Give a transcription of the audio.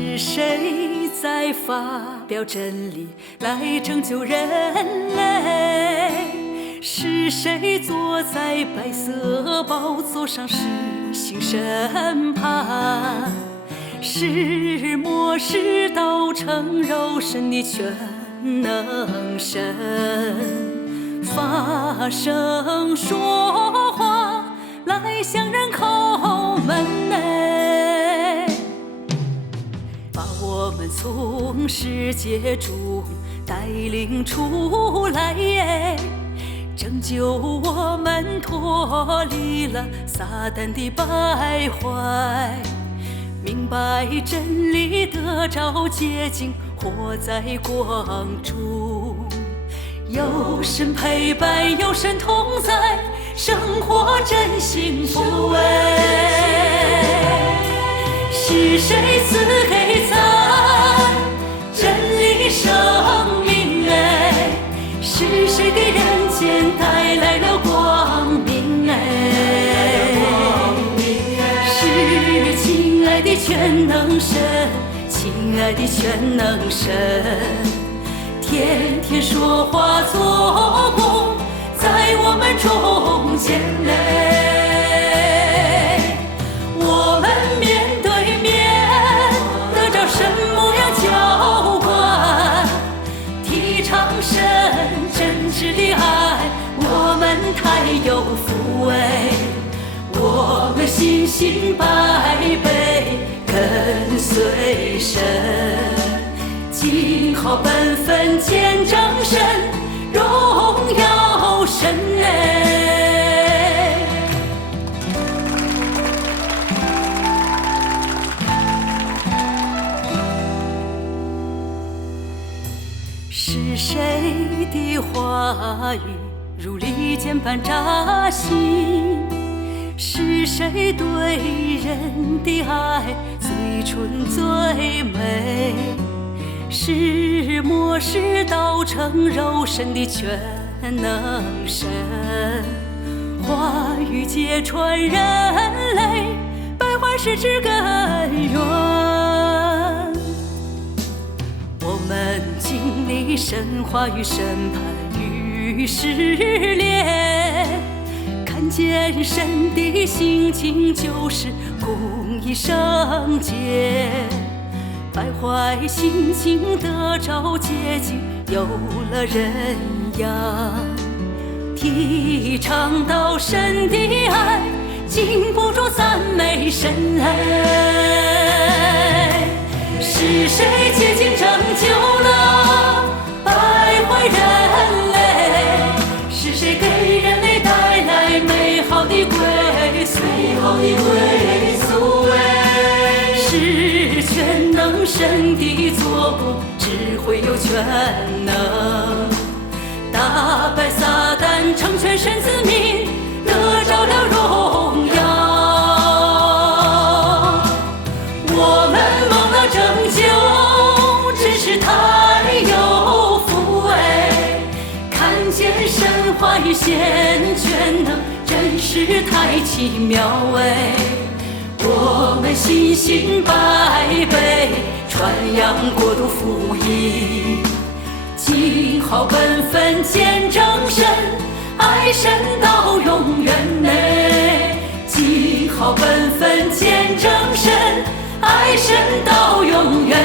是谁在发表真理来拯救人类？是谁坐在白色宝座上实行审判？是末世道成肉身的全能神，发声说话来向人叩门内，把我们从世界中带领出来，拯救我们脱离了撒旦的败坏，明白真理得着洁净，活在光中，有神陪伴，有神同在，生活真幸福是谁赐给咱真理生命是谁给人间带来了光明是亲爱的全能神，亲爱的全能神，天天说话做工在我们中间我们面对面得着神模样浇灌，提倡神真挚的爱，我们太有福我们信心百倍跟随神，尽好本分见证神，荣耀神是谁的话语如利剑般扎心？是谁对人的爱最纯最美？是末世道成肉身的全能神，话语揭穿人类败坏世之根源。我们经历神话与审判与试炼，看见神的性情就是公义圣洁，败坏心情得着洁净，有了人样，提倡到神的爱，禁不住赞美神是谁洁净拯救了败坏人类？是谁给人类带来美好的归宿？是全能神的做工，智慧有全能，打败撒旦，成全神子民，得着了荣耀。我们蒙了拯救，真是太有福看见神话语显全能，真是太奇妙我们信心百倍，传扬国度福音，尽好本分见证神，爱神到永远尽好本分见证神，爱神到永远